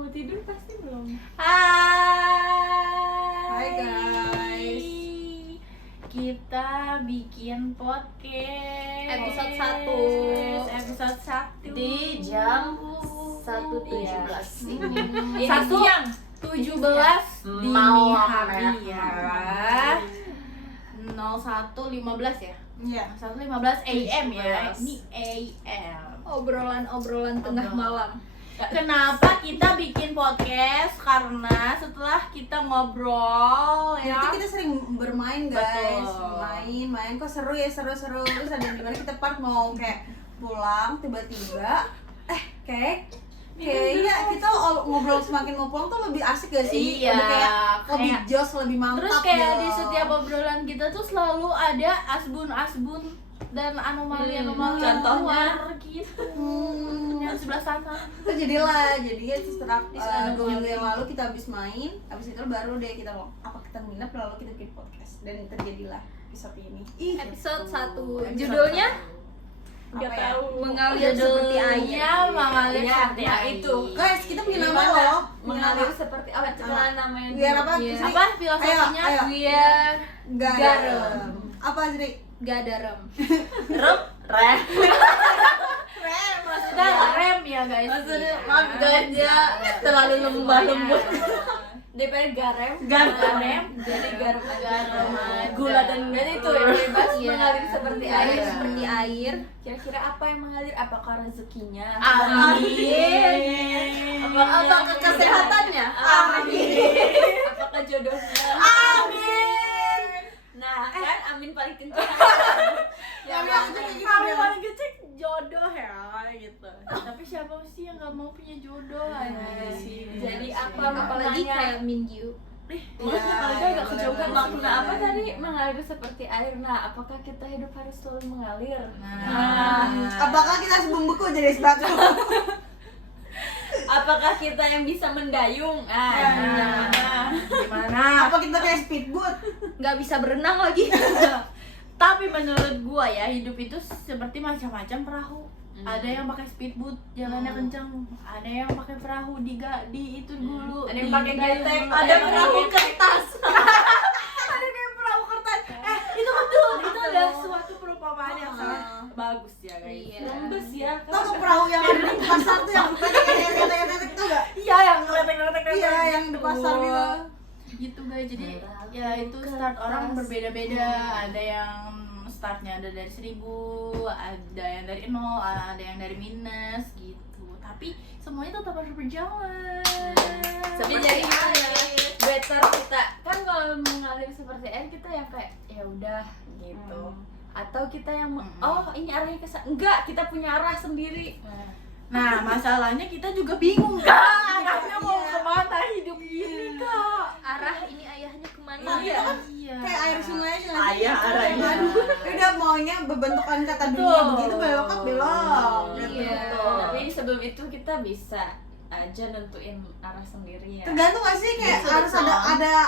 mau tidur pasti belum. Hai guys. Kita bikin podcast Episode 1 di jam 1.17 ini. Satu Siang 17 dini malam hari ya. ya. 01.15 ya. Iya. 1.15 AM ya. Ini AM. obrolan tengah malam. Kenapa kita bikin podcast? Karena setelah kita ngobrol Ya, ya, itu kita sering bermain guys. Betul. Main kok seru ya, seru. Terus ada dimana kita part mau kayak pulang tiba-tiba kayaknya kita ngobrol semakin mau pulang tuh lebih asik gak sih? Iya, Lebih kayak lebih kayak- jos, lebih mantap. terus kayak gitu. di setiap obrolan kita tuh selalu ada asbun dan anomali-anomali yang contohnya? keluar gitu. Yang sebelah sana. Itu jadilah setelah 2 minggu yang lalu kita habis main, habis itu baru deh kita mau apa kita nginep lalu kita bikin podcast dan terjadilah episode ini. Episode 1. Episode Judulnya Apa ya? Mengalir seperti air. Judulnya mengalir Iya, seperti nah, air. itu. Guys, kita punya nama Gimana? loh. Mengalir seperti apa? Coba namanya. Biar apa? Iya. Zri? Apa filosofinya? Ayo. Biar Garam. Apa Zri? gak ada rem. Rem. Rem. Maksudnya rem ya guys. Maksudnya Iya. maaf ganja terlalu lembah lembut. DPR garam. Garam. Jadi garam Garam aja. gula dan gula itu yang bebas Iya. mengalir seperti air. Iya. Seperti air. Kira-kira apa yang mengalir? Apakah rezekinya? Amin. Apakah kesehatannya? Amin. Apakah jodohnya? Amin. Nah, kan amin paling kencang. Yang aku juga gitu. Kami paling kecil jodoh ya gitu. Tapi siapa sih yang nggak mau punya jodoh aja sih. Jadi apa Apalagi maknanya? Minggu. Apalagi agak kejauhan Makna apa tadi mengalir seperti air? Nah, apakah kita hidup harus selalu mengalir? Apakah kita harus membeku jadi sepatu? Apakah kita yang bisa mendayung? Gimana? Apa kita kayak speedboat? Nggak bisa berenang lagi. Tapi menurut gua ya hidup itu seperti macam-macam perahu. Ada yang pakai speedboat, jalannya kencang. Ada yang pakai perahu di itu dulu. Ada yang di pakai gayung. getek, Ada ada perahu yang pakai kertas. Ada kayak perahu kertas. Itu betul. Itu adalah suatu perumpamaan yang sangat bagus ya guys. Iya. Lembes ya. Tahu perahu yang ada di pasar tuh yang tetek tuh enggak? Iya yang ngeletek-ngeletek. Iya, yang di pasar gitu. Gitu guys. Jadi ya itu start orang berbeda-beda. Ada yang startnya ada dari 1000, ada yang dari 0, ada yang dari minus gitu. Tapi semuanya tetap harus berjalan. Tapi jadi better kita kan kalau mengalir seperti air kita yang kayak ya udah gitu. Atau kita yang oh ini arahnya ke sana. Enggak, kita punya arah sendiri. Nah, masalahnya kita juga bingung kak. Arahnya mau kemana hidup ini kak? Arah ini ayahnya kemana? Iya. Iya. Kayak air sungai aja nggak sih? Ayah arahnya. Udah maunya berbentukan kata dunia Betul. begitu belok gitu. Iya. Tapi sebelum itu kita bisa aja nentuin arah sendiri ya. Tergantung gak sih kayak Betul, harus betul.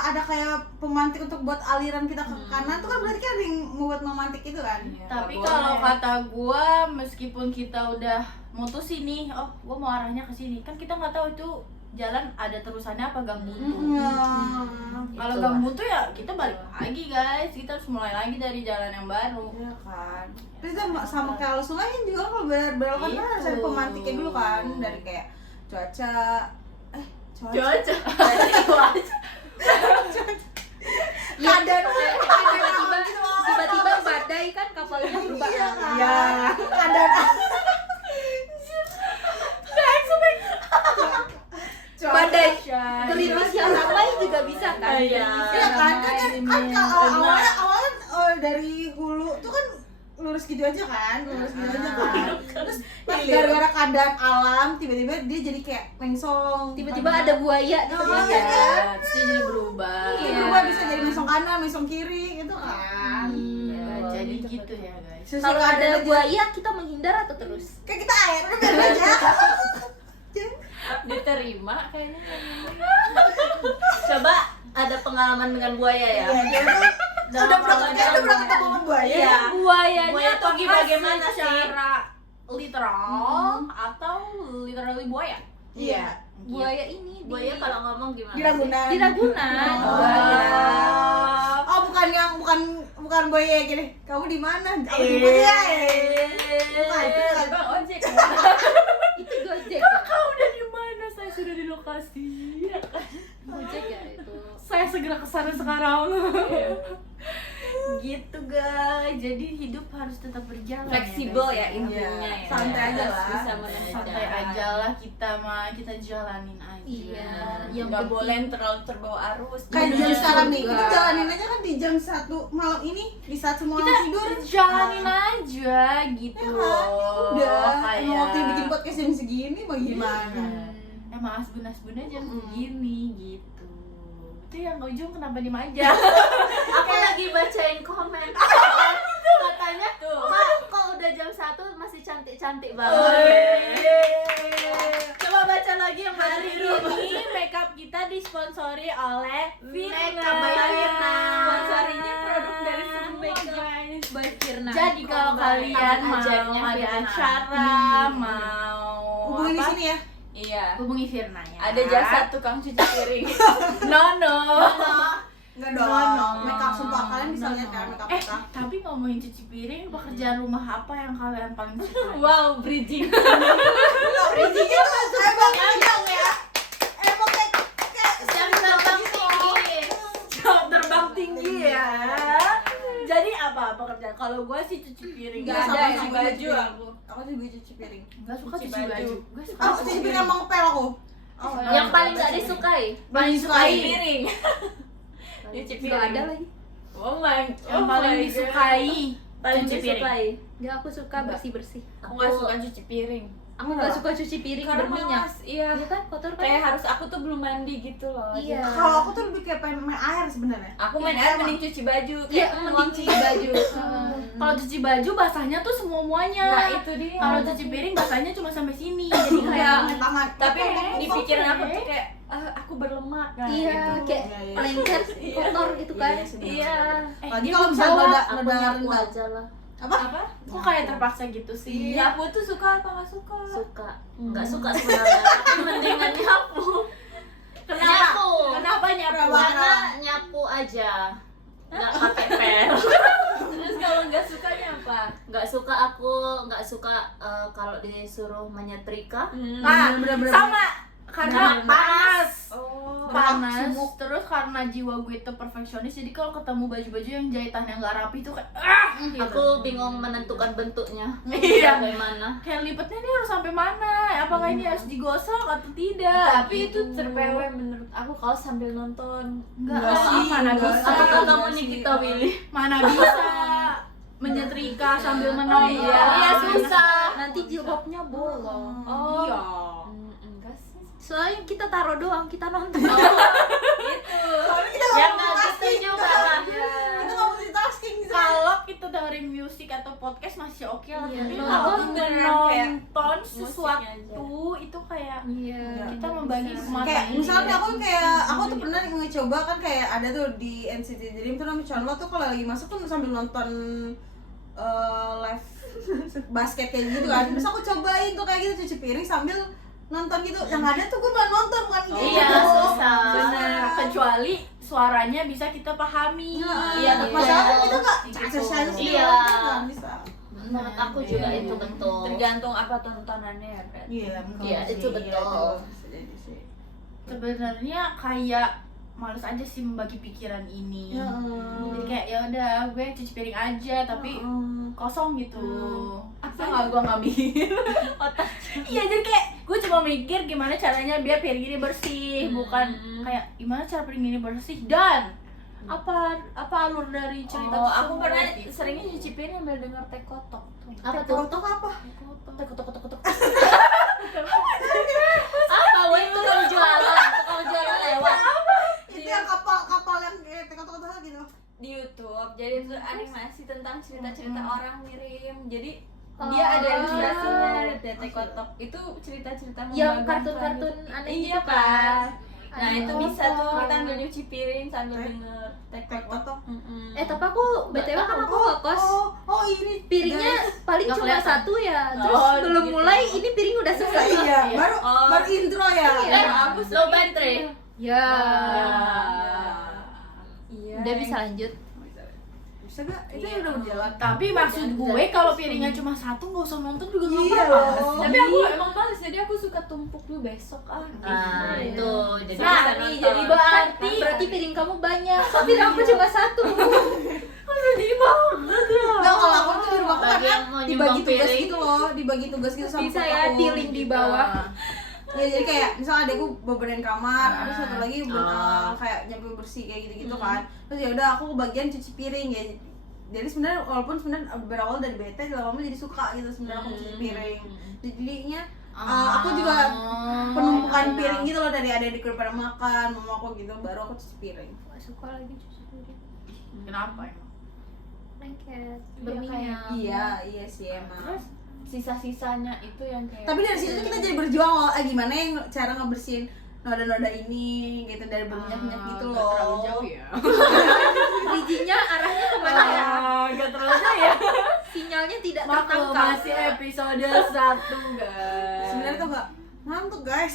ada kayak pemantik untuk buat aliran kita ke kanan tuh kan berarti kan ada yang membuat memantik itu kan. Iya, Tapi nggak kalau boleh. kata gua meskipun kita udah mutusin nih, oh gua mau arahnya ke sini, kan kita nggak tahu itu jalan ada terusannya apa gang buntu. Kalau Itu. gang buntu ya kita balik lagi guys, kita harus mulai lagi dari jalan yang baru. Iya kan. Terus sama kayak sungai kan juga kalau belokan kan harus ada Itu. pemantiknya dulu kan dari kayak cuaca Cuaca. Keadaan tiba-tiba badai kan kapalnya berubah. Iya, keadaan Badai gerimis yang ramai juga bisa kan? Iya. Iya kan awalnya dari hulu tuh kan lurus gitu aja kan, terus pas gara-gara keadaan alam tiba-tiba dia jadi kayak mengsong, Tiba-tiba ada buaya di Oh, tengahnya. iya. Terus dia jadi berubah. Dia Iya. berubah bisa jadi mengsong kanan, mengsong kiri gitu kan. Iya, Iya, jadi cepet. gitu ya guys. Sesuai Kalau ada keadaan aja. buaya kita menghindar atau terus? Kayak kita air udah biarin aja. Diterima kayaknya. Coba ada pengalaman dengan buaya ya? Iya, dia tuh udah pernah ketemu sama buaya. Iya. Buayanya Buaya tuh apakah bagaimana sih? secara literal atau literally buaya? Iya. Buaya ini Buaya kalau ngomong gimana? Di Ragunan. di Ragunan. Oh, bukan buaya gini. Kamu di mana? Aku di buaya. Bukan. Bang ojek. Itu Gojek ya? Kau udah di mana? Saya sudah di lokasi. Gojek ya itu. Saya segera ke sana sekarang. Gitu guys. Jadi hidup harus tetap berjalan. Fleksibel guys, ya intinya ya. Santai aja lah. Bisa menahan Santai aja lah kita jalanin aja. Iya. Yang nggak boleh terlalu terbawa arus. Kayak Bener jam sekarang nih, juga. kita jalanin aja kan di jam 1 malam ini, di saat semua Kita orang tidur. jalanin aja gitu Ya kan? loh. Udah, Kayak emang waktu bikin podcast jam segini mau gimana? Emang asbun aja segini gitu. Itu yang ujung kenapa diem aja? Aku lagi bacain komen. Katanya tuh. Kok udah jam 1 masih cantik-cantik banget. Coba baca lagi yang hari ini makeup kita disponsori oleh Makeup by Firna. Sponsorinya produk dari Sun Makeup. guys. By Firna. Jadi kalau kalian Tangan mau ajaibnya ada Firna. acara, mau Hubungi di apa? sini ya. Iya. Hubungi Firna ya. Ada jasa tukang cuci piring. No. Enggak dong. No. Makeup sumpah kalian bisa No, lihat no. kan makeup Eh, kita. tapi ngomongin cuci piring, pekerjaan rumah apa yang kalian paling suka? Wow, bridging. Bridging itu emang kencang ya. Emang kayak Jam terbang tinggi. Jam terbang tinggi ya. Jadi apa pekerjaan? Kalau gue sih cuci piring. Nggak Nggak sama ada cuci yang baju baju aku. Aku juga cuci piring. Gak suka Cuci cuci baju. baju. Gue suka Aku cuci piring sama ngepel aku. Oh, Yang paling nggak disukai. paling disukai. Piring. Cuci Nggak piring. ada lagi. Oh my. yang paling disukai Paling cuci piring. disukai. Nggak, aku suka bersih-bersih. Aku nggak suka cuci piring. Aku nggak suka cuci piring Karena berminyak. malas, iya. Iya kan, kotor kan? Kayak harus aku tuh belum mandi gitu loh. Iya. Jadi Kalau aku tuh lebih kayak pengen main air sebenarnya. Aku main air mending cuci baju. Iya, Kayak mending cuci baju. Kalau cuci baju basahnya tuh semuanya. Nah, itu dia. Kalau cuci piring basahnya cuma sampai sini. Jadi Enggak. kayak Main tangan. Tapi Oke. di pikiran aku tuh kayak aku berlemak kan. Iya, gitu. kayak Iya. lengket kotor gitu kan. Iya, sih, Iya. Lagi dia kalau belum misalnya jawab. ada Aku ada nyapu rendah. aja lah. Apa? Apa? kok kayak terpaksa gitu sih? Nyapu tuh suka apa nggak suka? Suka. Nggak suka sebenarnya. Tapi mendingan nyapu. Kenapa? Kenapa nyapu? Karena nyapu aja. Nggak pakai pel. Terus kalau nggak sukanya apa? Nggak suka kalau disuruh menyetrika. Nah, bener-bener. sama karena panas. Oh. Panas, terus karena jiwa gue itu perfeksionis, jadi kalau ketemu baju-baju yang jahitannya nggak rapi tuh kayak gitu. Aku bingung menentukan bentuknya. Iya. Bagaimana? Kayak lipatnya ini harus sampai mana? Apakah ini harus digosok atau tidak? Tapi itu Gitu. terpewe menurut aku kalau sambil nonton. Enggak sih, mana enggak bisa? sih. Apakah kamu Enggak sih. Nikita Willy? Mana bisa menyetrika sambil menonton? iya. Iya, susah. Nanti jilbabnya bolong. Oh. Iya. Enggak sih. Soalnya kita taruh doang, kita nonton. Itu. Soalnya kita Yang nggak nggak multitasking. gitu juga lah. Kita nggak multitasking sih. Kalau kita dengerin musik atau podcast masih oke lah, Iya, tapi nonton kalau beneran kayak nonton musik sesuatu itu kayak Iya. kita membagi semua Kayak misalnya aku tuh pernah ngecoba kan kayak ada tuh di NCT Dream tuh namanya Chonlo tuh kalau lagi masuk tuh sambil nonton live basket kayak gitu kan. Terus aku cobain tuh kayak gitu cuci piring sambil nonton gitu. Yang ada tuh gue malah nonton bukan gitu. Iya, susah. Bener. Kecuali suaranya bisa kita pahami. Iya, Nah, masalahnya kita nggak Gitu. exercise Iya. nggak bisa. Menurut aku juga Iya, itu iya. betul. Tergantung apa tontonannya ya, Pet. Iya, mungkin Iya, sih. itu betul. Bisa jadi sih. Sebenarnya kayak males aja sih membagi pikiran ini. Ya, Jadi kayak ya udah gue cuci piring aja tapi kosong gitu. Apa nggak gue ngambil otak? Iya jadi kayak gue cuma mikir gimana caranya biar piring ini bersih, bukan kayak gimana cara piring ini bersih dan apa alur dari cerita Oh, aku tersebut, pernah gitu. seringnya nyuci piring sambil denger tekotok. Apa tuh? Kotok apa? Tekotok. Apa? Wah, tukang jualan lewat. Itu yang kapal yang kayak kotok-kotok gitu. Di YouTube. Jadi itu animasi tentang cerita-cerita orang ngirim. Jadi Oh. dia ada ilustrasinya dari tekotok. Itu cerita-cerita Yang membanggakan kartun-kartun gitu. aneh Iya gitu kan. Nah itu bisa tuh kita ambil nyuci piring sambil denger Tek tek foto. Tapi aku BTW kan aku ngekos. Oh ini Piringnya paling Nggak cuma kelihatan. satu ya. Terus Oh, belum gitu. mulai ini piring udah selesai. Iya, baru Oh. baru intro ya. Iya. aku low battery. Ya. Iya. Udah bisa lanjut. Bisa gak? Itu Iya. udah berjalan. Tapi maksud gue kalau piringnya cuma satu nggak usah nonton juga nggak Iya apa-apa. loh. Tapi aku emang males, jadi aku suka tumpuk dulu besok Nah, gitu. itu jadi Nah, bisa nih, nonton. jadi berarti- berarti piring kamu banyak. Tapi piring aku cuma satu. sedih banget ya. Enggak, kalau aku tuh di rumahku Bagi karena yang mau dibagi nyumbang tugas piring. gitu loh, dibagi tugas gitu sama Bisa papa ya, aku, tiling di gitu. bawah. Ya jadi kayak misalnya adekku beberin kamar, ada satu lagi Oh. kayak nyapu bersih kayak gitu-gitu kan. Terus ya udah aku kebagian cuci piring ya. Jadi sebenarnya walaupun sebenarnya berawal dari bete, lama-lama jadi suka gitu sebenarnya aku cuci piring. Jadinya aku juga penumpukan piring gitu loh dari adik pada makan, mama aku gitu, baru aku cuci piring. Gak suka lagi cuci piring. Kenapa emang? Lengket, Iya, berminyak. Iya sih emang. Terus sisa-sisanya itu yang kayak Tapi dari situ tuh kita jadi berjuang loh, gimana yang cara ngebersihin noda-noda ini gitu dari berminyak-minyak gitu Nggak terlalu loh. jauh ya. Bijinya arahnya kemana ya? Nggak terlalu jauh ya. Sinyalnya tidak Maklum tertangkap. masih episode 1 guys. Sebenarnya tuh nggak ngantuk guys.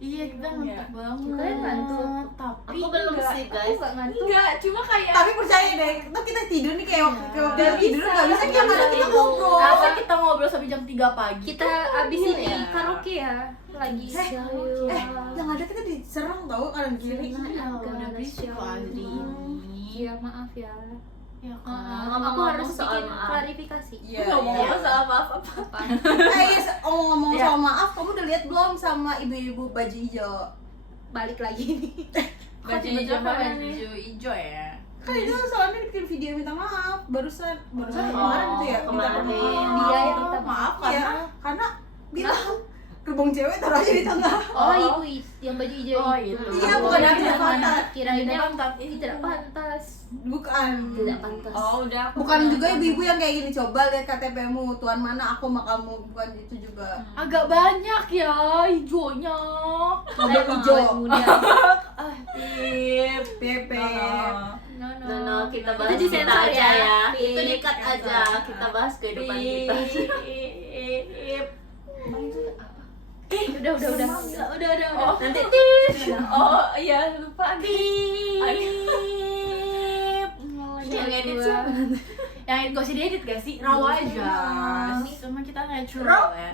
Iya kita ngantuk banget. Kalian ngantuk? Tapi Aku belum enggak. sih Aku guys. gak ngantuk. Enggak, cuma kayak Tapi percaya deh, tuh kita tidur nih kayak waktu Nggak tidur bisa. nggak bisa Nggak kayak ada bisa kita tidur. ngobrol. Masa kita ngobrol sampai jam 3 pagi? Kita abis ini Iya. karaoke ya lagi. Yang ada kita diserang tau kanan kiri. Iya, udah berisik loh Azri ini. Iya maaf ya. Ya Aku ngomong-ngomong harus soal bikin maaf. klarifikasi. Iya. ngomong soal apa-apa. Iya, ngomong Iya. soal maaf, kamu udah lihat belum sama ibu-ibu baju hijau? Balik lagi nih. Baju hijau apa baju hijau ya? Kan itu soalnya bikin video minta maaf barusan Oh, kemarin itu ya minta kemarin. maaf. Dia yang minta maaf Ya, karena bilang gerbong cewek taruh aja di tengah. Oh, ibu yang baju hijau Oh, itu. itu. Iya, bukan yang Yang tidak mana? pantas. Kirainnya Tidak pantas. ini tidak pantas. Bukan. Tidak pantas. Oh, udah aku Bukan pernah juga tahu. ibu-ibu yang kayak gini, coba lihat KTP-mu, tuan mana aku sama kamu, bukan itu juga. Agak banyak ya hijaunya. Gerbong hijau. Awet muda. Ah, Pip. Pepe. No, No, kita bahas Itu kita disensor aja ya. Pip. Itu dikat aja. Kita bahas kehidupan kita. Pip. Udah. Udah. Oh, nanti Oh, iya lupa. Pip. Yang edit Gua. siapa? Yang itu gak usah diedit gak sih? Raw aja. Sama kita natural ya.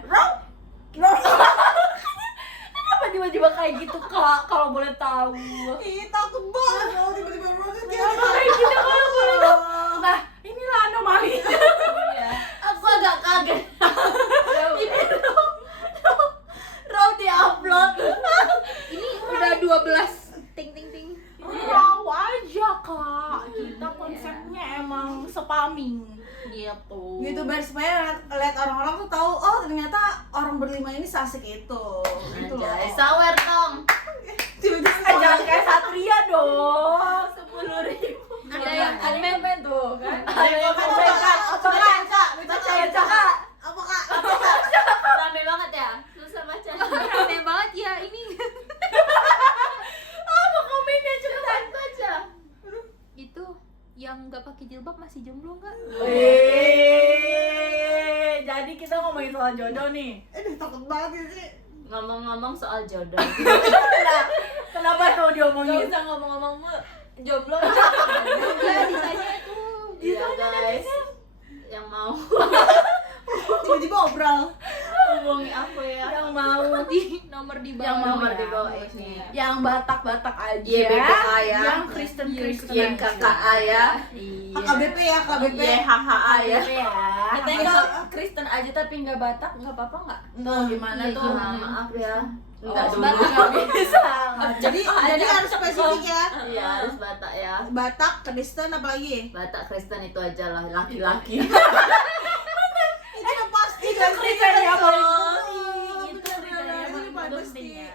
Kenapa tiba-tiba kayak gitu kak? Kalau boleh tahu. Ih, takut banget kalau tiba-tiba proses Kenapa kayak gitu kalau boleh tahu? Nah, inilah anomali. Aku agak kaget. Raw di-upload. Ini udah 12 ting ting ting. Raw aja kak. Kita konsepnya emang spamming gitu. YouTuber supaya lihat orang-orang tuh tahu, oh ternyata orang berlima ini seasik itu. Gitu loh. Anjay, sawer dong. Tiba-tiba Jangan kayak Satria dong. 10.000. Ada yang komen tuh kan. Ada yang komen kak. Apakah? Apakah? Rame banget ya. Susah baca. rame banget ya ini. Apa komennya cepetan? Baca. Itu yang nggak pakai jilbab masih jomblo nggak? Jadi kita ngomongin soal jodoh nih. Takut banget sih. Ngomong-ngomong soal jodoh. Kenapa tuh Gak diomongin? usah ngomong-ngomong jomblo. Udah ditanya tuh. Iya guys. Yang mau Tiba-tiba obrol. hubungi aku ya. Yang mau Di nomor di bawah. Yang mau Nomor ya. di bawah ini. yang Batak-Batak aja. YBBA ya. Yang Kristen-Kristen. Yang KKA ya. Iya. KBP ya, KBP. YHHA ya. Ya. Kita kalau Kristen aja tapi nggak Batak nggak apa-apa nggak? Tuh gimana Iya, tuh? gimana? Maaf ya. Oh, Enggak dulu. Batak nggak bisa. Jadi harus spesifik ya. Iya harus Batak ya. Batak, Kristen apalagi? Batak Kristen itu aja lah laki-laki. Itu udah pasti Itu kan kriteria paling Iya, penting. Itu kriteria yang paling penting ya.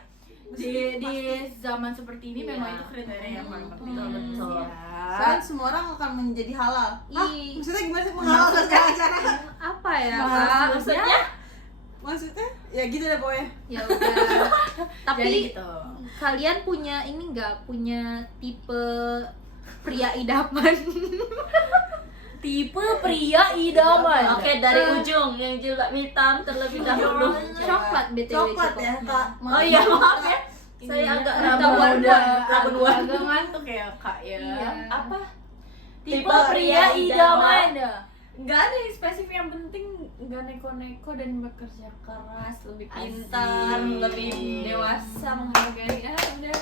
Di zaman seperti ini memang Iya. itu kriteria yang paling penting. Betul. Soalnya semua orang akan menjadi halal. Hah? Ih. Maksudnya gimana sih menghalalkan segala cara? Apa ya? Maksudnya? Kak? Maksudnya Maksudnya ya gitu deh pokoknya. Ya udah. Tapi Jadi gitu. kalian punya ini nggak, punya tipe pria idaman? Tipe pria idaman. Oke, dari ujung yang juga hitam terlebih dahulu. Coklat BTW. Coklat ya kak. Oh iya, maaf ya. Saya agak Rabu rabu agak ngantuk ya kak ya. Iya. apa? Tipe pria idaman. Nggak ada yang spesifik, yang penting nggak neko-neko dan bekerja keras, lebih pintar, Asik. lebih dewasa, menghargai. Udah,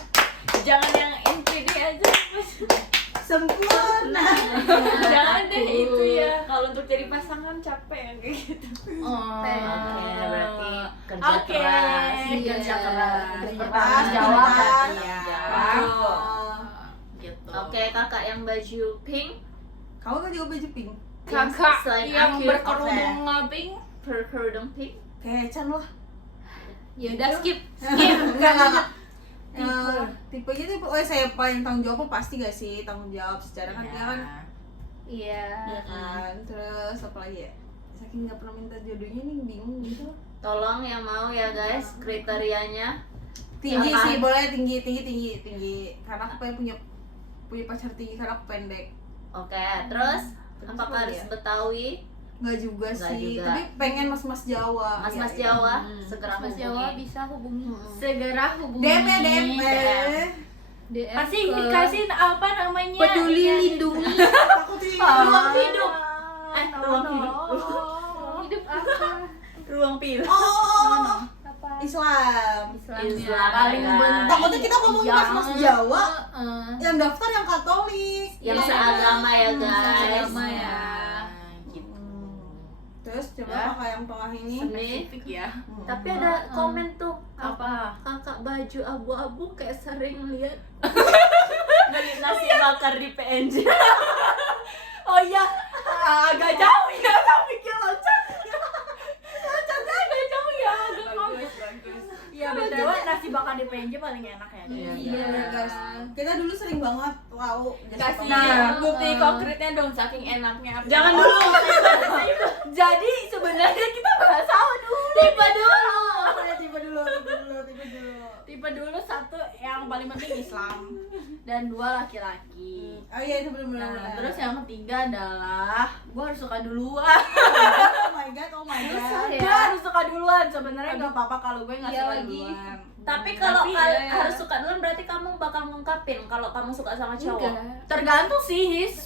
jangan yang intrigue aja. Sempurna. Jangan deh itu ya. Kalau untuk jadi pasangan capek yang kayak gitu. Oh. Oke, berarti kerja Oke, keras. kerja Iya, keras. kerja Bertanggung keras, jawab benar. berarti ya. Oh. Gitu. Oke, kakak yang baju pink, Kamu kan juga baju pink. Kakak selain yang aku, berkerudung pink. berkerudung pink. Kayak Chan lah. Ya udah skip. Enggak. Tipenya tuh saya paling tanggung jawab pasti gak sih, tanggung jawab secara kan dia kan Iya. ya kan. Terus apa lagi ya? Saking nggak pernah minta jodohnya nih bingung gitu. Tolong yang mau ya guys, kriterianya. Tinggi Apa? sih, boleh tinggi. Karena aku pengen punya pacar tinggi karena aku pendek. Oke, terus Terus apakah apa harus ya? Betawi? Nggak juga Nggak sih, juga. tapi pengen mas-mas Jawa. Mas-mas Iya, iya. Jawa segera Mas hubungi. Jawa bisa hubungi. Segera hubungi. DM ya DM. DM Pasti ke dikasih apa namanya? Peduli Iya. Lindungi. Aku tuh Ruang hidup. Ruang Oh. Hidup apa? Ruang pilih. Oh, Apa? Islam. Islam paling ya, penting. Takutnya kita ngomongin mas-mas Jawa Heeh. yang daftar yang Katolik. Yang Iya. seagama ya guys. Seagama ya. Gitu. Terus coba Ya. kakak yang tengah ini. Spesifik ya. Tapi ada komen tuh, Apa? kakak baju abu-abu kayak sering lihat beli nasi bakar di PNJ. Oh iya, agak jauh ya, tak pikir loncat. Loncatnya agak jauh ya, agak bagus. Ya betul, nasi bakar di PNJ paling enak ya. guys. Iya guys. Kita dulu sering banget tahu. Kasih Nah, bukti konkretnya dong, saking enaknya apa. Jangan dulu. Jadi sebenarnya kita bahas apa dulu? Tipe dulu. Tipe dulu satu yang paling penting Islam dan dua laki-laki. Oh iya itu benar-benar. Nah, terus yang ketiga adalah gue harus suka duluan. Oh my god. Gue harus suka duluan. Sebenarnya nggak apa-apa kalau gue nggak Iya suka lagi. duluan. Tapi kalau Tapi, ya. harus suka duluan berarti kamu bakal ngungkapin kalau kamu suka sama cowok. Enggak. Tergantung sih he's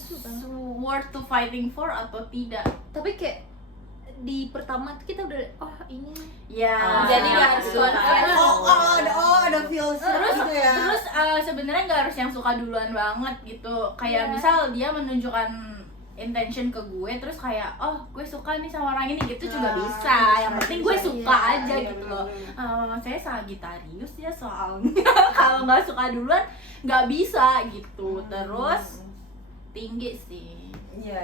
worth to fighting for atau tidak. Tapi kayak di pertama tuh kita udah ini Ya. Jadi nggak harus suka. suka. Ada feels Terus gitu ya. terus sebenarnya nggak harus yang suka duluan banget gitu. Kayak Iya. misal dia menunjukkan intention ke gue terus kayak gue suka nih sama orang ini gitu juga bisa. Yang penting gue suka Iya, aja iya, gitu bener-bener. loh. Saya Sagittarius ya soalnya kalau nggak suka duluan nggak bisa gitu. Terus tinggi sih. Iya.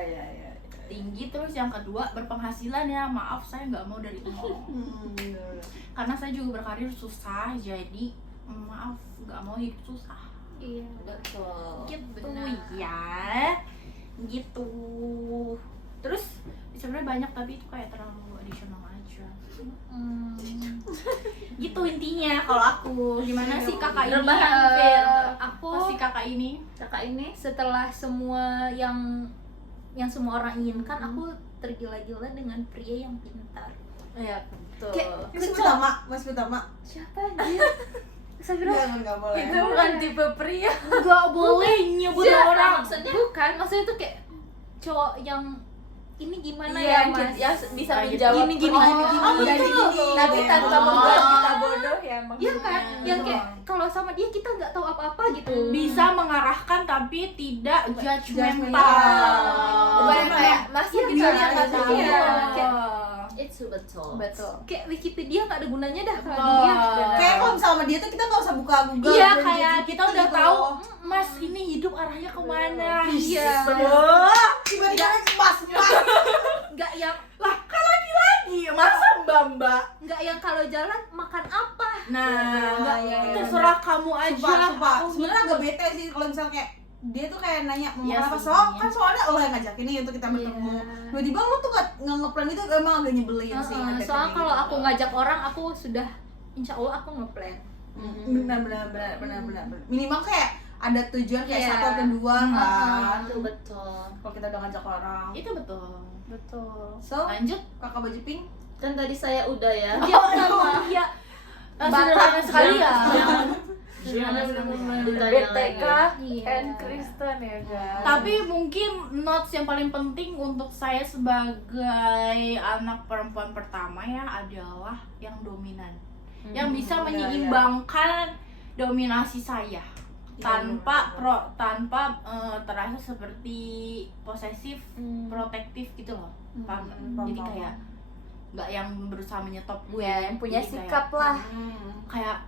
Tinggi, terus yang kedua berpenghasilan ya. Maaf saya nggak mau dari nol. Karena saya juga berkarir susah, jadi maaf nggak mau hidup susah. iya Betul. Gitu benar. ya, gitu. Terus sebenarnya banyak tapi itu kayak terlalu additional aja. Gitu intinya kalau aku. Gimana sih kakak ini? Rebahan, Eh, Fir. aku apa sih kakak ini? Kakak ini setelah semua yang semua orang inginkan, aku tergila-gila dengan pria yang pintar. ya betul. Kayak Mas Utama. siapa anjir? Sabira Jangan, nggak boleh. Itu bukan tipe pria. Nggak boleh nyebut Siapa orang. maksudnya? bukan, maksudnya tuh kayak cowok yang ini gimana Iya, ya mas? yang bisa Kayak menjawab gini, pertanyaan. betul. Tapi tanpa Oh. membuat kita bodoh ya emang. Iya kan, yang Betul. kayak kalau sama dia kita nggak tahu apa-apa gitu. Bisa mengarahkan tapi tidak judgmental. Judgmental. Bukan kayak masa Iya, kita iya, nggak iya, tahu. iya. Kayak Itu betul. betul. Kayak Wikipedia nggak ada gunanya dah kalau Betul. dia. Kayak kalau misalnya sama dia tuh kita nggak usah buka Google. Iya, dan kayak ChatGPT kita udah gitu tahu, loh. Mas ini hidup arahnya kemana. Iya. Tiba-tiba mas. Nggak yang Lah, kan lagi-lagi, masa mbak-mbak? nggak yang kalau jalan makan apa? Nah, Betul, nggak, iya, iya, terserah kamu aja. Sumpah. Aku Sebenarnya agak bete sih kalau misalnya kayak dia tuh kayak nanya mau Iya makan apa, sih, so iya. kan soalnya lo yang ngajakin nih untuk kita bertemu, tiba-tiba lo tuh nggak ngeplan itu emang agak nyebelin sih. ada Soalnya kayak kalau gitu. aku ngajak orang aku sudah insya Allah aku ngeplan. benar minimal kayak ada tujuan kayak Iya. satu atau dua kan. Betul. Kalau kita udah ngajak orang. Itu betul. So, Lanjut. kakak baju pink. Kan tadi saya udah ya. Iya. Sederhana sekali ya. Ditanya BTK lagi. Iya. and Kristen ya guys. Tapi mungkin notes yang paling penting untuk saya sebagai anak perempuan pertama ya adalah yang dominan. Yang bisa menyeimbangkan dominasi saya tanpa terasa seperti posesif, protektif gitu loh. Paham nggak? Jadi kayak nggak yang berusaha menyetop gue, Ya, yang punya Jadi sikap lah. kayak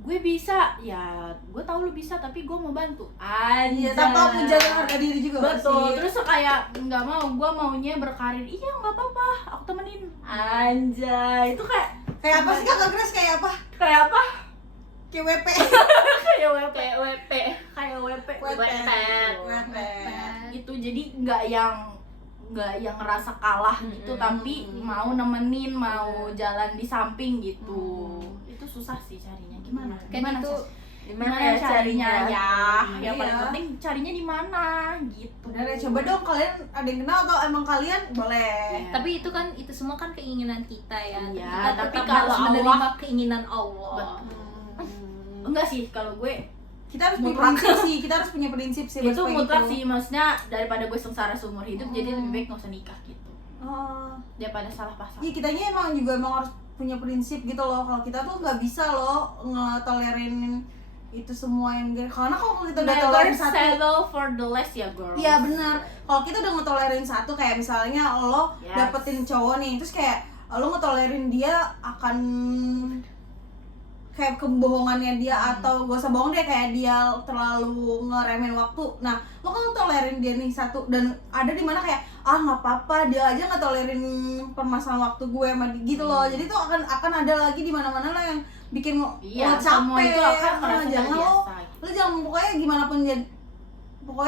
gue bisa, ya gue tahu lu bisa tapi gue mau bantu Iya, aja. tanpa menjaga harga diri juga nggak Betul, sih? terus kayak nggak mau, gue maunya berkarir. Iya nggak apa-apa, aku temenin. Anjay, itu Kayak apa sih kakak Grace, kayak apa? kayak apa? Kayak WP. Kayak WP, WP. kayak WP. WP. Gitu, jadi nggak yang ngerasa kalah gitu, tapi mau nemenin, mau jalan di samping gitu. Itu susah sih carinya. Gimana? Kan Gimana itu Sas? Gimana ya carinya? Ya, yang paling Iya. penting carinya di mana gitu. Bener ya, coba dong kalian ada yang kenal atau emang kalian boleh. Iya. Tapi itu kan itu semua kan keinginan kita ya. Iya, Kita tapi tetap kalau harus menerima Allah- keinginan Allah. Betul. Enggak sih, kalau gue Kita harus punya Mutlak. prinsip sih, kita harus punya prinsip sih. itu buat mutlak itu. sih, maksudnya daripada gue sengsara seumur hidup, jadi lebih baik nggak usah nikah gitu Oh. daripada salah pasang. Iya, kitanya emang juga emang harus punya prinsip gitu loh. Kalau kita tuh nggak bisa loh ngetolerin itu semua yang karena kalau kita udah Never tolerin satu. settle for the less ya girl. Iya benar. Kalau kita udah ngetolerin satu, kayak misalnya lo Yes. dapetin cowok nih, terus kayak lo ngetolerin dia akan kayak kebohongannya dia atau gak usah bohong deh, kayak dia terlalu ngeremehin waktu. Nah, lo kan ngetolerin dia nih satu, dan ada di mana kayak nggak apa-apa, dia aja ngetolerin permasalahan waktu gue sama dia gitu loh. Jadi tuh akan ada lagi di mana-mana lah yang bikin lo Iya, capek. semua itu akan merasa Jangan terbiasa. lo jangan pokoknya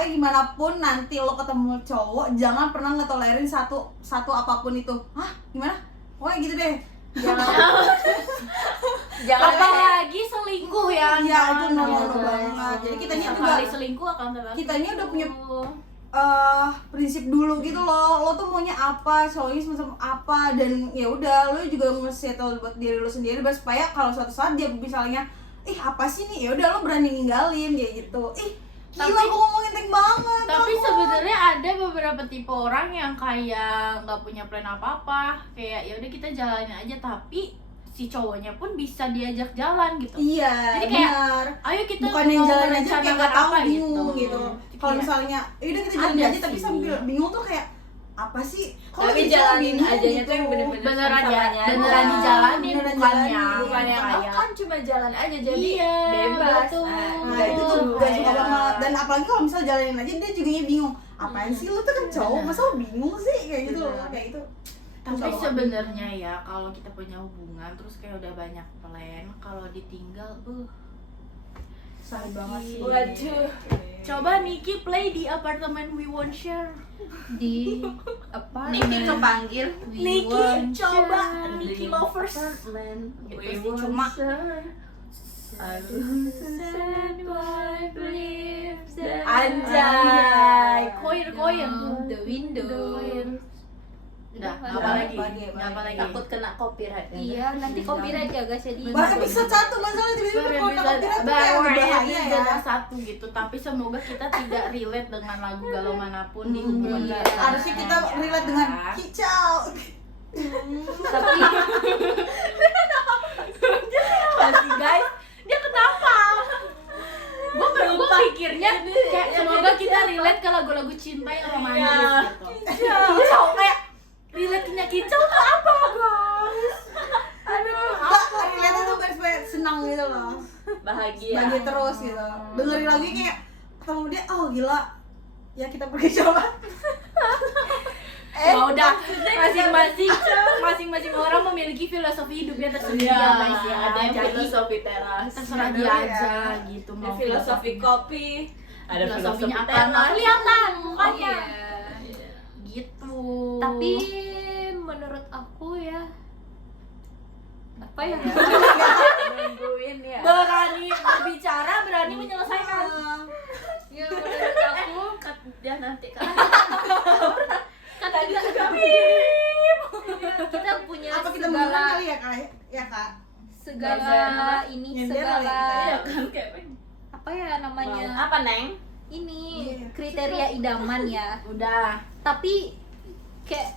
gimana pun nanti lo ketemu cowok, jangan pernah ngetolerin satu apapun itu. Gimana? Pokoknya gitu deh. Jangan Apalagi selingkuh ya. Iya, itu no, no banget. Jadi kitanya juga Sekali selingkuh akan terlalu. kitanya udah punya prinsip dulu gitu loh. Lo tuh maunya apa, cowoknya semacam apa, dan ya udah lo juga nge-settle buat diri lo sendiri supaya kalau suatu saat dia misalnya apa sih nih, ya udah lo berani ninggalin kayak gitu. Gila, gue ngomongin tank banget. Tapi kamu. sebenarnya ada beberapa tipe orang yang kayak nggak punya plan apa-apa, kayak ya udah kita jalanin aja, tapi si cowoknya pun bisa diajak jalan gitu. Iya, Jadi kayak, benar. Ayo kita Bukan yang mau jalan aja kayak merencanakan nggak tahu, apa bingung gitu. Kalau Iya. misalnya, udah kita jalan Ada aja tapi sih. sambil bingung tuh kayak apa sih? Kok Tapi kita jalanin bingung ajanya gitu? tuh yang bener-bener beneran ya, sama-samanya beneran aja. dijalanin, Beneran bukannya jalanin. bukannya kayak kan cuma jalan aja jadi Iya, bebas. betul. Nah itu tuh gak suka Kayak- banget. Dan apalagi kalau misalnya jalanin aja dia juga bingung. Apaan sih, lu tuh kan cowok, masa lu bingung sih? Kayak gitu loh, kayak itu. Tapi Susah banget. sebenarnya ya, kalau kita punya hubungan terus kayak udah banyak plan, kalau ditinggal Susah banget sih. Waduh. coba Niki play di apartemen we won't share. Di apa? Niki kepanggil. Niki coba Niki lovers. Gitu sih, cuma anjay, koir The window. Udah, Udah, apa lagi? bagi. Apa lagi? Takut kena copyright. Iya, nanti copyright ya guys, jadi Bah, episode 1 masalah tiba-tiba kalau tak kira tuh kayak berbahaya ya. satu gitu, tapi semoga kita tidak relate dengan lagu galau manapun di hubungan Iya. kita. Harusnya kita relate dengan kicau. tapi Pasti guys, dia kenapa? Gue pikirnya kayak semoga kita relate ke lagu-lagu cinta yang romantis gitu. Kicau kayak relate-nya kicau tuh apa guys? Enggak, relate itu supaya senang gitu loh. Bahagia. Bagi terus gitu. Dengerin lagi kayak ketemu dia, oh gila. Ya kita pergi coba. Ya udah, masing-masing orang memiliki filosofi hidupnya tersendiri Iya, ya guys ya. ada yang Jadi filosofi teras. terserah dia Bener ya. aja gitu Ada mau filosofi kopi. Ada filosofinya filosofi apa nggak kelihatan Oh, mukanya iya. gitu. Tapi menurut aku ya apa ya? nungguin ya. berani berbicara, berani menyelesaikan. Ya menurut aku Dia nanti kan kan kita punya Apa kita segala menang kali ya kak? Ya kak. segala ini Nyender kali ya segala ya kan kayak apa ya namanya apa Neng? ini Iya. kriteria idaman ya. Udah. Tapi kayak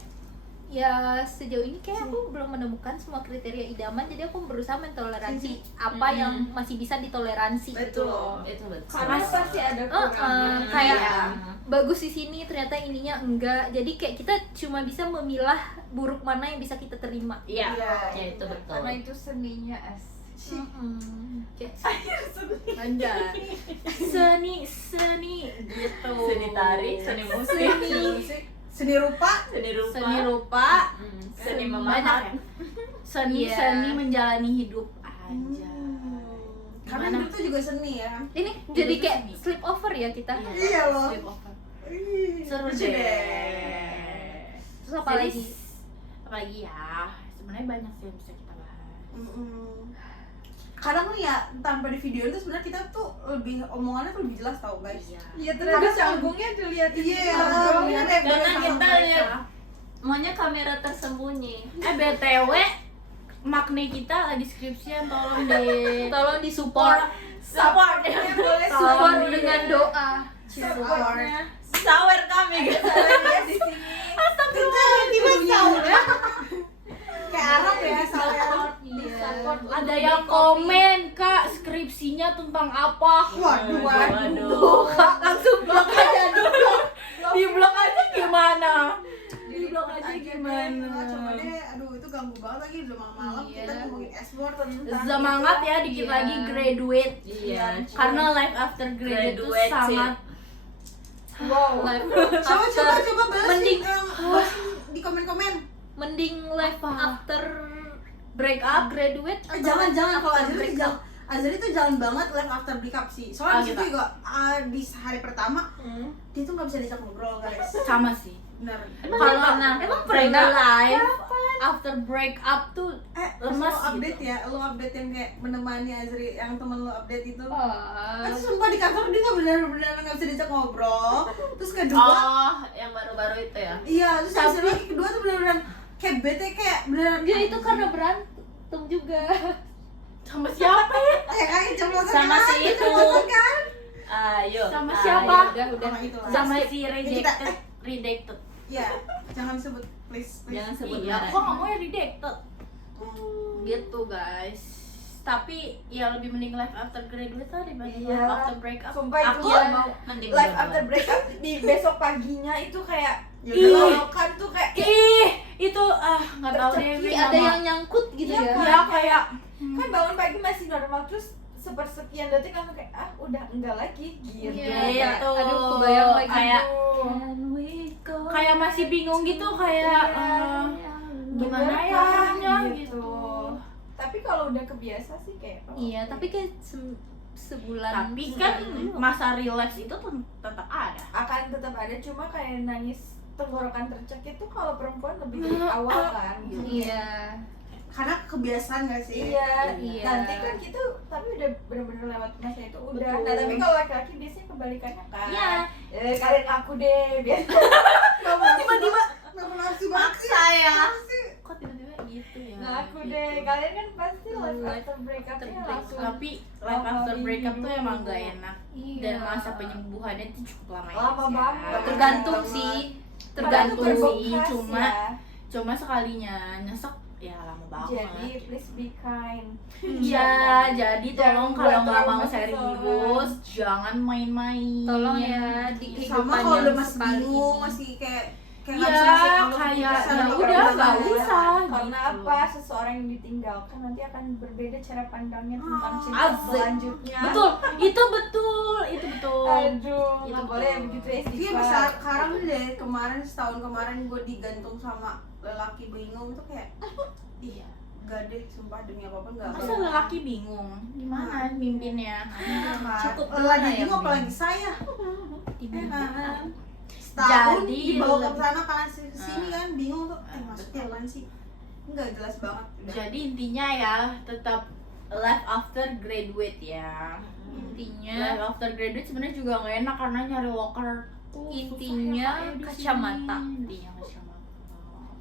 ya sejauh ini kayak aku belum menemukan semua kriteria idaman, jadi aku berusaha mentoleransi apa yang masih bisa ditoleransi gitu Betul. loh. Itu betul. Karena pasti ada kurangnya. Kayak Iya. bagus di sini ternyata ininya enggak, jadi kayak kita cuma bisa memilah buruk mana yang bisa kita terima. Iya, Iya. ya itu betul. Karena itu seninya Kayak Anjay. Seni gitu. Seni tari, seni musik, Seni rupa. seni rupa, Seni rupa, seni banyak memahat. ya. Seni Iya. seni menjalani hidup aja. Karena Gimana? hidup tuh juga seni ya. ini jadi Itu kayak seni. slip over ya kita. Iya loh. Sleep over. Ih, Seru lucu deh. Terus apa Jadi, lagi? apalagi ya, sebenarnya banyak sih yang bisa kita bahas. Kadang nih ya tanpa di video itu sebenarnya kita tuh lebih omongannya tuh lebih jelas tau guys. Iya. Iya ternyata sanggungnya dilihat Iya. Karena kita lihat maunya kamera tersembunyi. BTW makne kita lagi skripsian, tolong di Support Support boleh support dengan doa. supportnya. Sawer kami guys. Saya di sini. Tiba-tiba tahu ya. Kayak Arab ya soalnya. Support ada yang komen, Kak, skripsinya tentang apa? Waduh. Kak, langsung blok aja dulu. Di blok aja gimana? Di blok aja gimana? Coba deh, aduh itu ganggu banget lagi udah malam-malam Iya. kita ngomongin S-word tentang Semangat itu. ya, dikit Iya. lagi graduate. Iya. Karena life after graduate itu Graduate, sangat Wow. Life Coba bahas mending bahas di komen-komen. mending life Apa? after break up. graduate atau Jangan kalau after Azri break itu up? Azri itu jangan banget live after break up sih. Soalnya di situ kita. juga di hari pertama dia tuh nggak bisa diajak ngobrol guys. Sama sih. Benar. Emang pernah live after break up tuh Lemas lemas lo update gitu. ya, lo update yang kayak menemani Azri, yang temen lo update itu. Oh. Kan sumpah di kantor dia nggak benar-benar nggak bisa diajak ngobrol. Terus kedua, Oh, yang baru-baru itu ya. iya terus habis itu lagi kedua tuh benar-benar kayak bete kayak benar. Ya itu karena berantem juga. Sama siapa ya? kayak kayak ceplosan Sama kan? si itu. Ceplosan kan? Ayo. Sama ayo. siapa? Udah. Sama itu lah. Sama si kita- rejected. Iya, jangan sebut please. Jangan sebut Iya, merek. kok nggak mau ya rejected? Gitu guys. Tapi ya lebih mending life after graduate lah dibanding Iya. life after break up. Sumpah itu Aku ya, mau mending live dua-duanya. after breakup di besok paginya itu kayak Ih. kan tuh kayak ih itu nggak tahu deh. Tercekik, Vin, Ada sama- yang nyangkut gitu Iya, ya. kan? ya kayak kan bangun pagi masih normal terus sepersekian detik langsung kayak udah enggak lagi gitu. Iya. gitu. Aduh, kebayang lagi. Kayak Aduh. kayak masih bingung gitu kayak gimana Bener ya kan? orangnya gitu. Tapi kalau udah kebiasa sih kayak Iya, tapi kayak sebulan. Tapi kan sebulan masa relapse itu tetap ada. akan tetap ada cuma kayak nangis tenggorokan tercek itu kalau perempuan lebih dari awal kan gitu. Iya. Karena kebiasaan gak sih? Iya, Iya. nanti kan kita tapi udah bener-bener lewat masa itu udah. Betul. Nah tapi kalau laki-laki biasanya kebalikannya kan. Iya. Kalian ngaku deh biar. Tiba-tiba nggak nafsu banget sih. Saya. Kok tiba-tiba gitu ya? Ngaku Gitu. deh. Kalian kan pasti life Life after breakupnya langsung. Tapi life after breakup tuh emang gak enak. Iya. Dan masa penyembuhannya tuh cukup lama ya. Lama guys, ya. banget. Tergantung Banget. sih. Tergantung Padahal itu sih, berbekas cuma sekalinya nyesek ya lama banget. Jadi please be kind. Iya, jadi tolong Jangan kalau buat nggak mau trauma serius, jangan main-main. Tolong ya di kehidupan Sama kalau yang udah masih sekali bingung, ini. masih kayak Iya, nggak bisa ngasih kalau kayak, keputusan ya atau udah, apa nggak namanya. usah. Karena gitu. apa? Seseorang yang ditinggalkan nanti akan berbeda cara pandangnya tentang cinta Asik. selanjutnya. Betul, itu betul. Aduh, Itu nggak boleh ya betul. begitu ya Iya, sekarang deh kemarin setahun kemarin gue digantung sama lelaki bingung tuh kayak Iya. Gak deh, sumpah demi apapun gak. Masa lelaki bingung gimana mimpinnya? Cukup lagi ya, bingung Bim? apalagi saya. Di Kan. Setahun Jadi, dibawa ke lebih- sana kanan sini kan bingung tuh. Maksudnya apaan sih? Enggak jelas banget. Udah. Jadi intinya ya tetap life after graduate ya. intinya Life after graduate sebenarnya juga nggak enak karena nyari locker tuh Intinya susah ya, Kak, di kacamata. sini. Intinya kacamata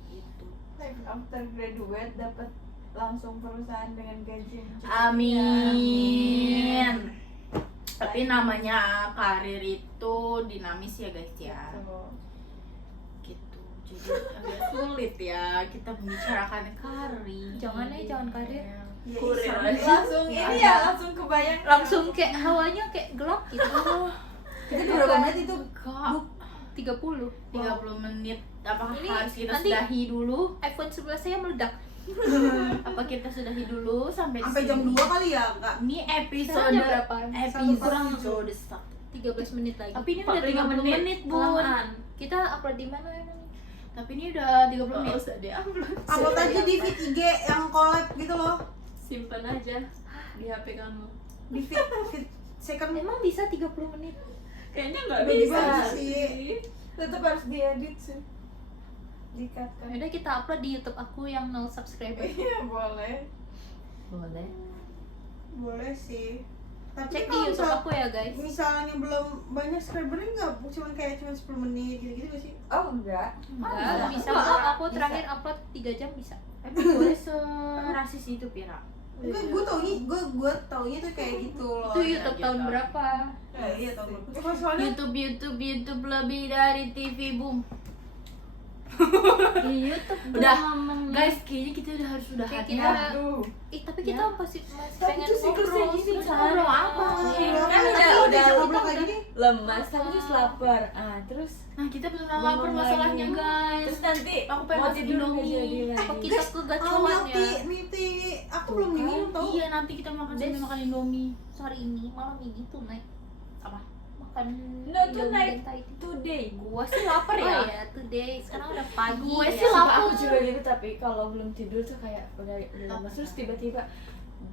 gitu. Life after graduate dapat langsung perusahaan dengan gaji yang cukup Amin. Tapi namanya karir itu dinamis ya guys ya. Gitu. Jadi agak sulit ya kita membicarakan karir. jangan karir. Ya, Kurir sama. aja. langsung ini ya langsung kebayang Langsung kayak hawanya kayak gelap gitu. Itu berapa menit itu? Kak, 30. 30 menit. Apakah Ini harus kita nanti- sudahi dulu? iPhone 11 saya meledak. Apa kita sudahi dulu sampai Sampai di jam sini? 2 kali ya, Kak. Ini episode Sekarang jam berapa? episode satu. 13 menit lagi. Tapi ini udah 30 menit, Bun. Kelamaan. Kita upload di mana emang? Tapi ini udah 30 menit. usah di-upload. Upload aja di feed IG yang collab gitu loh. Simpan aja di HP kamu. Di feed second. Emang bisa 30 menit? Kayaknya nggak Tiba-tiba bisa sih. tetap harus diedit sih dikat kan. Yaudah kita upload di YouTube aku yang 0 subscriber. Iya boleh. Boleh. Boleh sih. Tapi Cek di kalau YouTube misal- aku ya guys. misalnya belum banyak subscribernya nggak cuma 10 menit gitu-gitu gak sih? Oh enggak. Enggak, bisa Bisa. kok. Aku Bisa. terakhir upload 3 jam bisa. Tapi boleh serasis itu Pira. Enggak, gue taunya tuh kayak gitu loh. Itu YouTube tahun gitu. berapa? Iya tau gue. Soalnya YouTube lebih dari TV boom. Di YouTube Udah, ngomong guys, kayaknya kita udah harus udah Kayak hati kita Aduh. tapi kita masih pengen tuh siklusnya ngobrol. gini, Terus ngobrol apa? Kan udah udah ngobrol kayak gini. lemas tapi terus lapar. Ah, terus Nah, kita belum lapar Ngomong masalahnya, lagi. guys. terus nanti Aku pengen mau masak tidur nggak Indomie. jadi lagi. Apa kita Oh, kegacuan ya? milk tea. Aku belum diminum tau. Iya, nanti kita makan sambil makan Indomie. Sore ini, malam ini tonight Apa? makan No, tonight. Indomie Today. Gua sih lapar Oh ya. ya, today sekarang udah pagi. Gue ya. sih Sumpah, lapar. aku juga gitu tapi kalau belum tidur tuh kayak udah lemas terus tiba-tiba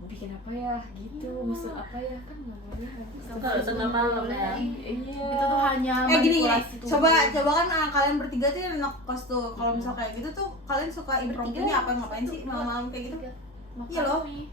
bikin apa ya gitu, masak apa ya kan ngomongnya Kalau tengah malam ya. Iya. Itu tuh hanya Gini, manipulasi tubuh. coba kan kalian bertiga tuh anak kos tuh. Kalau misal kayak gitu tuh kalian suka impromptunya apa ngapain sih malam-malam kayak gitu? Makan Iya loh. mie.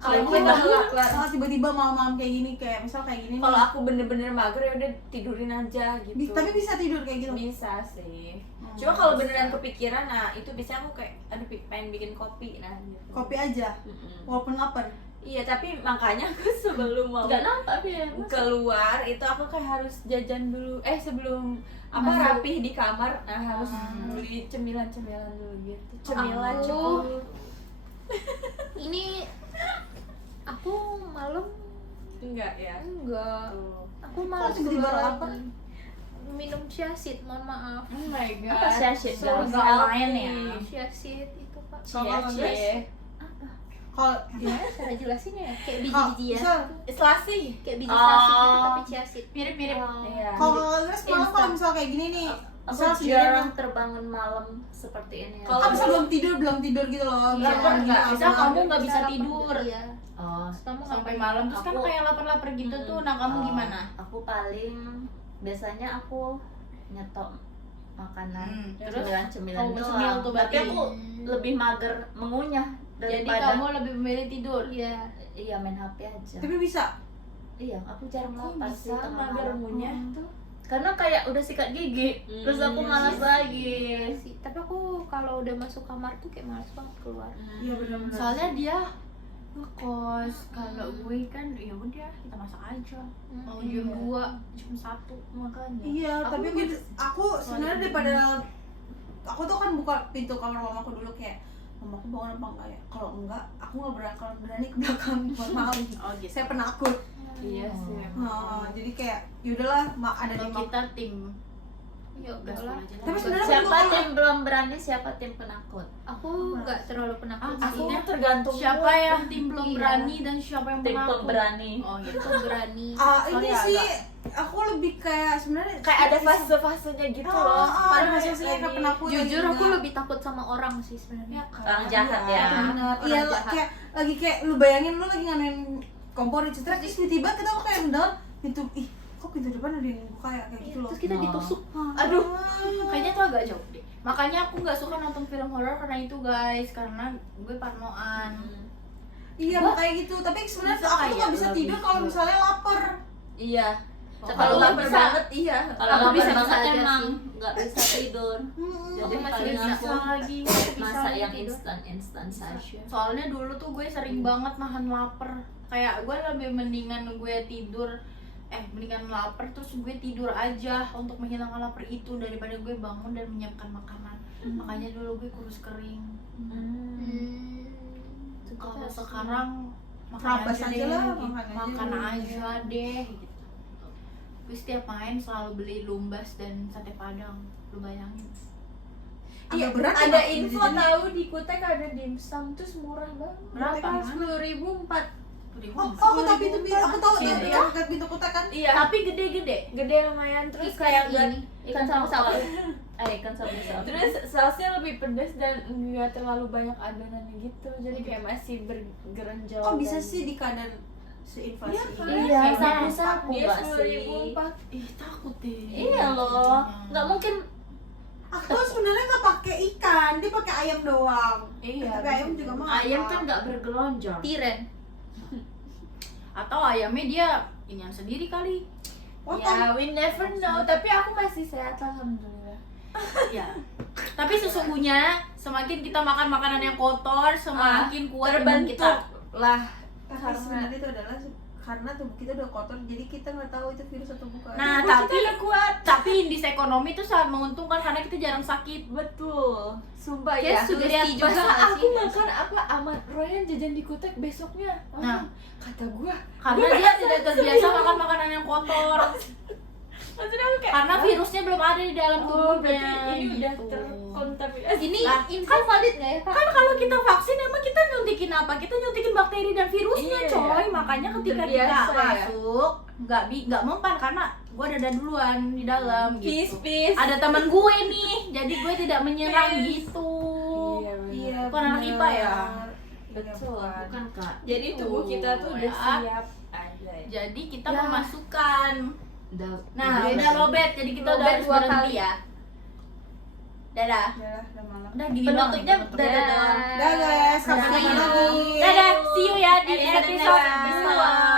Kalau Aku kita lapar. salah tiba-tiba malam-malam kayak gini kayak misal kayak gini. Kalau nih. aku bener-bener mager ya udah tidurin aja gitu. Tapi bisa tidur kayak gitu. bisa sih. Cuma kalau beneran kepikiran, nah itu biasanya aku kayak aduh pengen bikin kopi, nah gitu. Kopi aja, Mm-mm. walaupun lapar. Iya, tapi makanya aku sebelum mau Nggak nampak ya. keluar itu aku kayak harus jajan dulu. Sebelum apa rapih di kamar, nah harus beli cemilan-cemilan dulu gitu. Cemilan Aku- cukup. Ini aku malam Enggak ya. enggak. Tuh. Aku malam Kok tiba-tiba keluar lapar? minum chiacid, mohon maaf. Oh my god. Apa chiacid? So Nggak healthy. main ya. Chiacid itu Pak. Chiacid. Kalau Gimana cara jelasinnya ya? Kayak kalau biji-bijian. misal Selasi. Kayak biji sasi gitu Oh. tapi chiacid. Mirip-mirip. Iya. kalau kalian semalam kalau misal kayak gini nih, misal sendirian terbangun malam seperti ini. Kalau kan bisa belum tidur gitu loh. Iya, Lapar nggak. gitu. Misal kamu nggak bisa lapar, tidur. Iya. Oh, Terus kamu Sampai ngapain? malam terus kan Aku- kayak lapar-lapar gitu tuh. Nah, kamu oh, gimana? Aku paling biasanya aku nyetok makanan, Terus cemilan-cemilan kamu doang. cemil tuh Tapi berarti. aku lebih mager mengunyah Jadi daripada kamu lebih memilih tidur. Iya. iya main HP aja. Tapi bisa. Iya, aku jarang lapar sih bisa tengah mager malam. ngunyah tuh. Karena kayak udah sikat gigi, terus aku malas lagi. Iya sih. Tapi aku kalau udah masuk kamar tuh kayak malas banget keluar. Iya benar-benar. Soalnya dia ngekos. Kalau gue kan ya udah kita masak aja. Mau jam 2, jam 1 makanya. Iya, tapi aku sebenarnya daripada aku tuh kan buka pintu kamar mamaku dulu kayak mamaku bangun apa enggak ya? Kalau enggak, aku nggak berani ke belakang buat malam. Oh gitu. Saya penakut. Iya sih. Nah, jadi kayak yaudahlah ada di Kalau kita tim Ya gaspol udahlah. aja lah. Tapi sebenarnya Siapa kalau- tim belum berani, siapa tim penakut? Aku nggak terlalu penakut sih. Aku tergantung Siapa mood. yang tim belum Iya. berani dan siapa yang Tim penakut? pemberani. Oh gitu. Aku berani. Ini Soalnya sih agak- aku lebih kayak sebenarnya Kayak ada fase-fasenya gitu loh. ada Karena fase-fasenya kayak lagi- penakut. Jujur aku lebih takut sama orang sih sebenarnya. Orang jahat ya. Itu benar. Orang Iya, jahat. kayak lagi kayak lu bayangin lu lagi ngamen kompor di citra, terus tiba-tiba kita kok kayak mendalam pintu, ih kok pintu depan ada yang buka ya kayak gitu loh. Terus kita ditusuk. Aduh, kayaknya tuh agak jauh deh. Makanya aku nggak suka nonton film horor karena itu guys, karena gue parnoan. Iya kayak gitu, tapi sebenarnya Bisa aku tuh kayak nggak bisa lebih tidur kalau ke- misalnya lapar. Iya. Kalau Kalau nggak lapar bisa- banget iya. Kalau Aku lapar bisa banget aja emang sih. nggak bisa tidur. Hmm. Jadi Aku masih paling bisa aku lagi, aku bisa masak yang tidur. instan saja. Soalnya dulu tuh gue sering banget nahan lapar. Kayak gue lebih mendingan gue tidur, mendingan lapar terus gue tidur aja untuk menghilangkan lapar itu daripada gue bangun dan menyiapkan makanan. Makanya dulu gue kurus kering. Kalau sekarang makan Rabas aja lah, gitu. makan aja. Makan aja deh gitu. Gue setiap main selalu beli lumbas dan sate padang. Lu bayangin. Iya berat ya, Ada Pak. info tahu di Kutek ada dimsum terus murah banget. Berapa? 10.000 4. Oh, aku tahu pintu aku tahu Sini. itu dekat pintu kota kan. Iya. Tapi gede-gede. Gede lumayan terus Ikan kayak enggak ini, Ikan sapu-sapu. Ikan sapu-sapu. terus sausnya lebih pedas dan enggak terlalu banyak adonannya gitu. Jadi kayak masih bergerenjol. Oh bisa dan- sih di keadaan seinflasi Iya, ini. kan? Iya, Kayaknya sapu-sapu Dia nggak sih? 10.004. Ih, takut deh. Iya loh, nggak mungkin. Aku sebenarnya nggak pakai ikan, dia pakai ayam doang. Iya, Tapi ayam juga mahal. Ayam kan nggak bergelonjong. Tiren. Atau ayamnya dia inian sendiri kali. Ya, we never know. Tapi aku masih sehat alhamdulillah. Ya. Tapi sesungguhnya semakin kita makan makanan yang kotor, semakin kuat imun Terbentuk kita. lah. Tapi Karena- sebenarnya itu adalah karena tubuh kita udah kotor, jadi kita nggak tahu itu virus atau bukan. Nah, tapi indeks ekonomi itu sangat menguntungkan karena kita jarang sakit. Betul. Sumpah Kayak ya. sugesti juga Masa nggak aku sih? makan apa Ahmad Royan jajan di Kutek besoknya. Nah. Kata gua. Karena dia tidak terbiasa makan makanan yang kotor. Maksudnya aku kayak Karena virusnya belum ada di dalam oh, berarti tubuhnya. ini udah gitu. terkontaminasi. Ini Lah, info valid nggak ya, Kak? Kan kalau kita vaksin emang kita nyuntikin apa? Kita nyuntikin bakteri dan virusnya, Iya. coy. Makanya ketika kita Terbiasa ya. masuk nggak mempan karena gue ada duluan di dalam Peace, gitu. peace. Ada teman gue nih, jadi gue tidak menyerang Peace. gitu. Iya, benar. Iya. Bukan anak IPA ya? Iya, Betul. bukan. Bukan kak. Jadi tubuh kita tuh udah Ya. siap aja. Jadi kita Ya. memasukkan. Udah. Nah, udah lobet, jadi kita udah Lobet harus 2 berhenti kali. ya. Dadah. Udah malam. Udah gini Penutupnya doang, dadah doang. Dah guys, kapan See you. lagi? Dadah, see you ya di Episode episode kedua. 2.